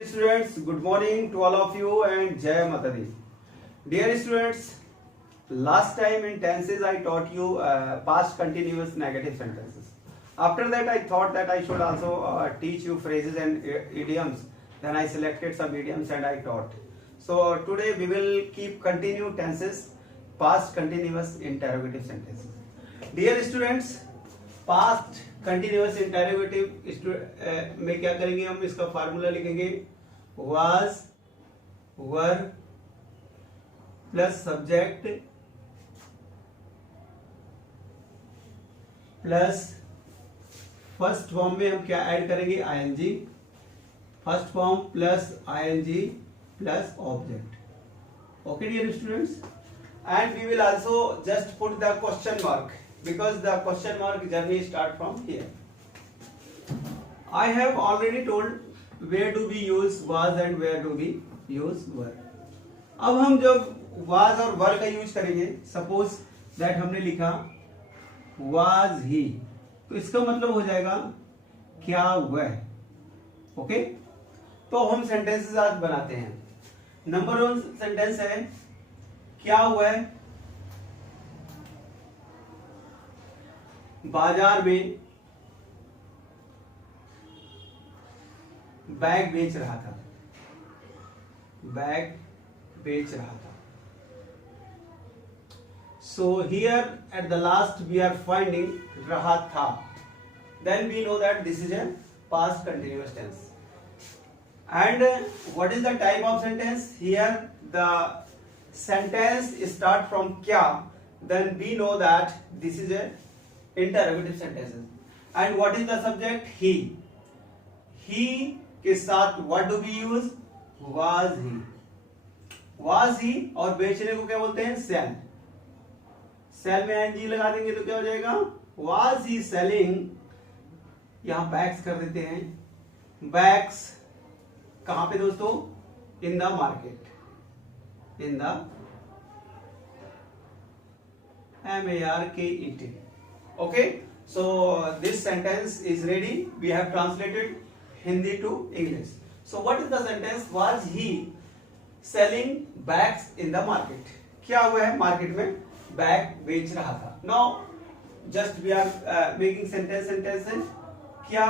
Students, good morning to all of you and Jai Mata Di. Dear students, last time in tenses I taught you past continuous negative sentences. After that I thought that I should also teach you phrases and idioms. Then I selected some idioms and I taught. So today we will continue tenses, past continuous interrogative sentences. Dear students, past continuous interrogative में क्या करेंगे हम इसका formula लिखेंगे was were plus subject plus first form में हम क्या add करेंगे ING first form plus ING plus object okay dear students and we will also just put the question mark because the question mark journey start from here. I have already told where do we use was and where do we use were. अब हम जब was और were का use करेंगे suppose that हमने लिखा was he तो इसका मतलब हो जाएगा क्या वह ओके तो हम सेंटेंसेस आज बनाते हैं नंबर 1 सेंटेंस है क्या हुआ है बाजार में बैग बेच रहा था so here at the last we are finding रहा था then we know that this is a past continuous tense and what is the type of sentence here the sentence start from kya then we know that this is a interrogative sentence and what is the subject he के साथ what do we use was he और बेचने को क्या बोलते हैं sell में ing लगा देंगे तो क्या हो जाएगा was he selling यहां bags कर देते हैं bags कहां पे दोस्तों in the market in the market okay so this sentence is ready we have translated Hindi to English so what is the sentence was he selling bags in the market क्या हुआ है market में bag बेच रहा था now just we are making sentence क्या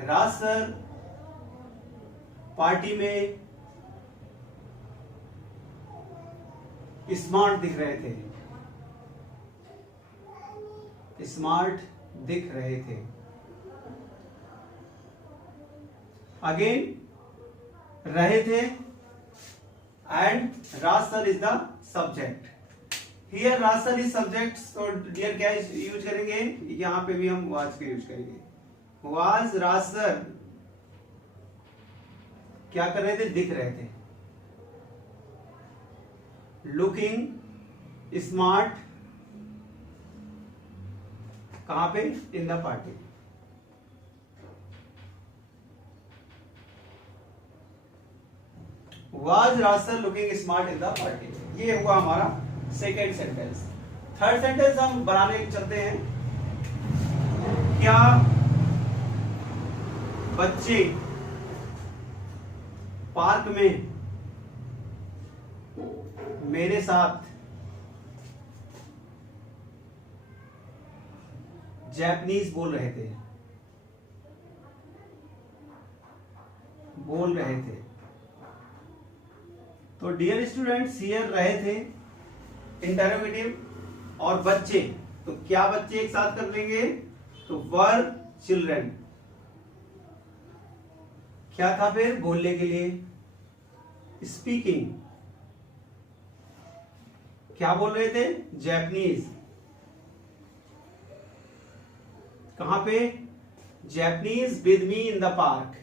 राज sir party में smart दिख रहे थे अगेन रहे थे and Raj sir is the subject here Raj sir is subject तो डियर क्या यूज करेंगे यहां पे भी हम वाज का यूज करेंगे वाज राज सर क्या कर रहे थे दिख रहे थे लुकिंग स्मार्ट कहां पे इन द पार्टी वाज रासर looking smart in the party ये हुआ हमारा सेकेंड सेंटेंस थर्ड सेंटेंस हम बनाने चलते हैं क्या बच्चे पार्क में मेरे साथ जापानीज बोल रहे थे तो डियर स्टूडेंट्स हियर रहे थे इंटरोगेटिव और बच्चे तो क्या बच्चे एक साथ कर लेंगे तो वर चिल्ड्रन क्या था फिर बोलने के लिए स्पीकिंग क्या बोल रहे थे जापानीज कहां पे Japanese with me in the park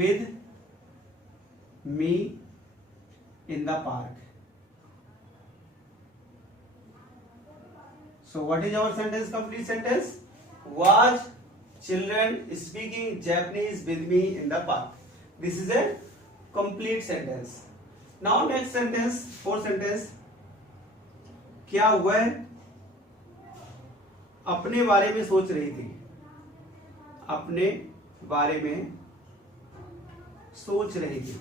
with me in the park so what is our sentence complete sentence was children speaking Japanese with me in the park this is a complete sentence now next sentence fourth sentence क्या वह अपने बारे में सोच रही थी अपने बारे में सोच रही थी,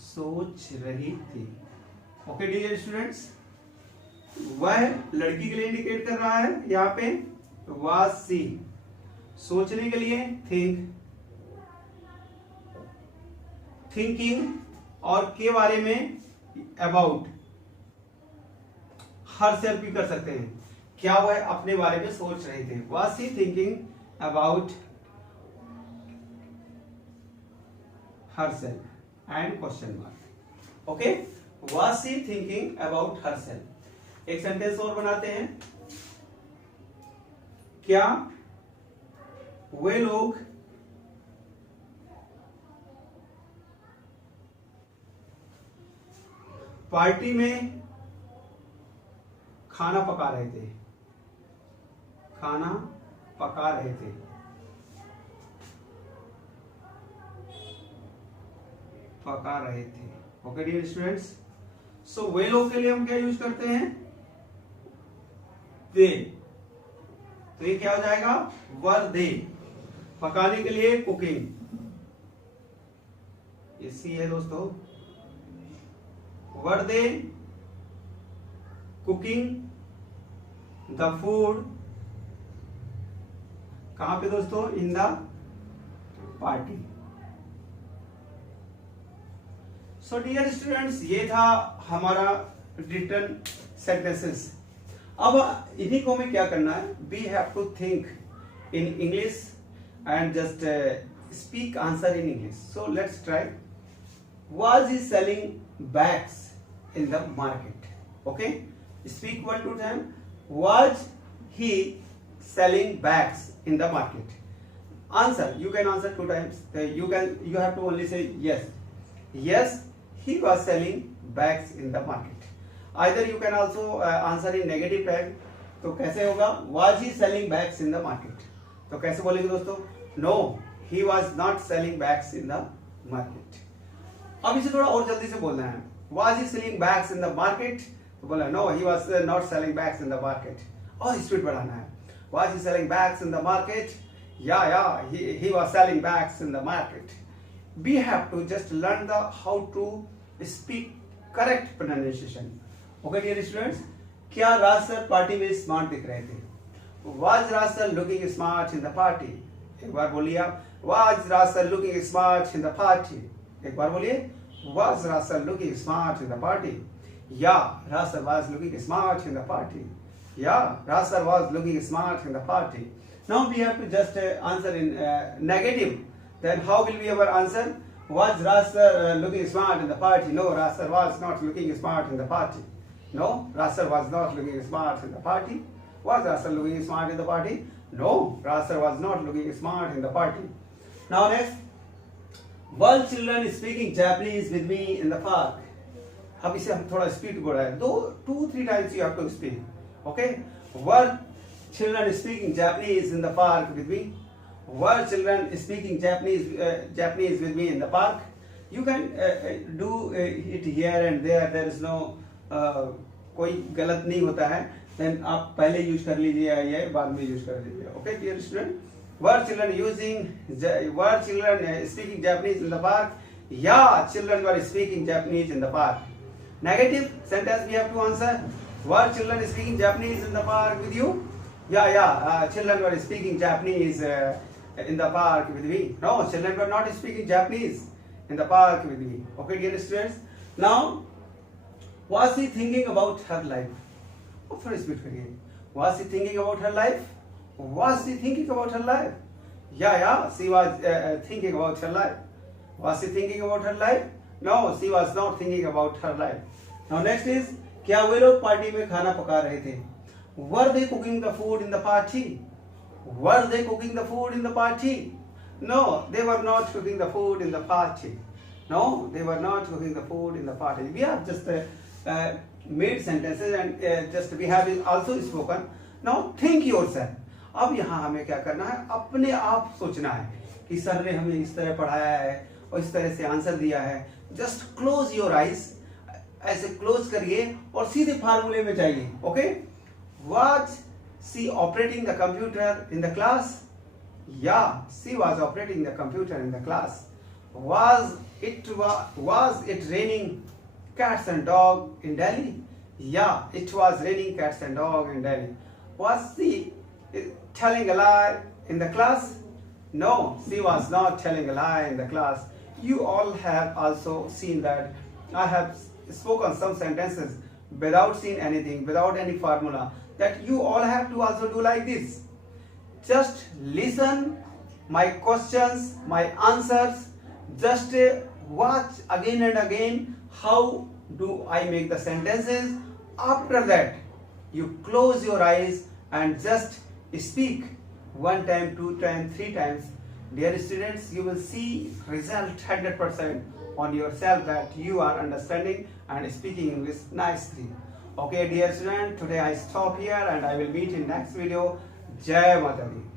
सोच रही थी। ओके डियर स्टूडेंट्स, वह लड़की के लिए इंडिकेट कर रहा है यहाँ पे वाज सी, सोचने के लिए थिंक, थिंकिंग, और के बारे में अबाउट, हर सेल्फ भी कर सकते हैं, क्या वह अपने बारे में सोच रहे थे। Was she thinking about herself and question mark. Okay, was she thinking about herself. एक सेंटेंस और बनाते हैं, क्या वे लोग पार्टी में खाना पका रहे थे, खाना पका रहे थे। पका रहे थे। ओके डियर स्टूडेंट्स, सो वे लोग के लिए हम क्या यूज करते हैं, दे, तो ये क्या हो जाएगा, वर दे। पकाने के लिए कुकिंग, इसी है दोस्तों, were they cooking the food, कहां पे दोस्तों, in the party. So dear students, ये था हमारा रिटन सेंटेंसेस। अब इन्हीं को हमें क्या करना है, we have to think in English and just speak answer in English. So let's try. Was he selling bags in the market? Okay, speak 1 2 time. Was he selling bags in the market? Answer, you can answer 2 times. You have to only say yes. Yes, he was selling bags in the market. Either you can also answer in negative time. तो कैसे होगा, was he selling bags in the market? तो कैसे बोलेंगे दोस्तों, no, he was not selling bags in the market. अब इसे थोड़ा और जल्दी से बोलना है, was he selling bags in the market? तो बोला no, he was not selling bags in the market. और स्पीड बढ़ाना है, was he selling bags in the market? Yeah, he was selling bags in the market. We have to just learn the how to speak correct pronunciation. Okay dear students, क्या राज sir party में smart दिख रहे थे? Was Raj sir looking smart in the party? एक बार बोलिए आप, was Raj sir looking smart in the party? एक बार बोलिए, was Russell looking smart in the party? Yeah, Russell was looking smart in the party. Yeah, Russell was looking smart in the party. Now we have to just answer in negative. Then how will we ever answer? Was Russell looking smart in the party? No, Russell was not looking smart in the party. No, Russell was not looking smart in the party. Was Russell looking smart in the party? No, Russell was not looking smart in the party. Now next. Were children speaking Japanese with me in the park? अब इसे हम थोड़ा speed बढ़ाएं, 2-3 times you have to speak. Okay? Were children speaking Japanese in the park with me? Were children speaking Japanese with me in the park? You can do it here and there. There is no कोई गलत नहीं होता है. Then आप पहले use कर लीजिए या बाद में यूज कर लीजिए. Okay, dear student? Were children speaking Japanese in the park? Yeah, children were speaking Japanese in the park. Negative sentence we have to answer. Were children speaking Japanese in the park with you? Yeah. Children were speaking Japanese in the park with me. No, children were not speaking Japanese in the park with me. Okay, dear students. Now, was he thinking about her life? Oh, first bit again. Was he thinking about her life? Was she thinking about her life? Yeah, she was thinking about her life. Was she thinking about her life? No, she was not thinking about her life. Now next is, क्या वे लोग party में खाना पका रहे थे? Were they cooking the food in the party? Were they cooking the food in the party? No, they were not cooking the food in the party. No, they were not cooking the food in the party. We have just made sentences and just we have also spoken. Now think yourself. अब यहाँ हमें क्या करना है, अपने आप सोचना है कि सर ने हमें इस तरह पढ़ाया है और इस तरह से आंसर दिया है. जस्ट क्लोज योर आइज, ऐसे क्लोज करिए और सीधे फार्मूले में जाइए. Okay, was she operating the computer in the class? Yeah, she was operating the computer in the class. Was it raining cats and dog in Delhi? Yeah, it was raining cats and dog in Delhi. Was she telling a lie in the class? No, she was not telling a lie in the class. You all have also seen that I have spoken some sentences without seeing anything, without any formula, that you all have to also do like this. Just listen my questions, my answers. Just watch again and again how do I make the sentences. After that, you close your eyes and just speak one time, two times, three times. Dear students, you will see result 100% on yourself that you are understanding and speaking English nicely. Okay, dear student, today I stop here and I will meet in next video. Jai Mata Di.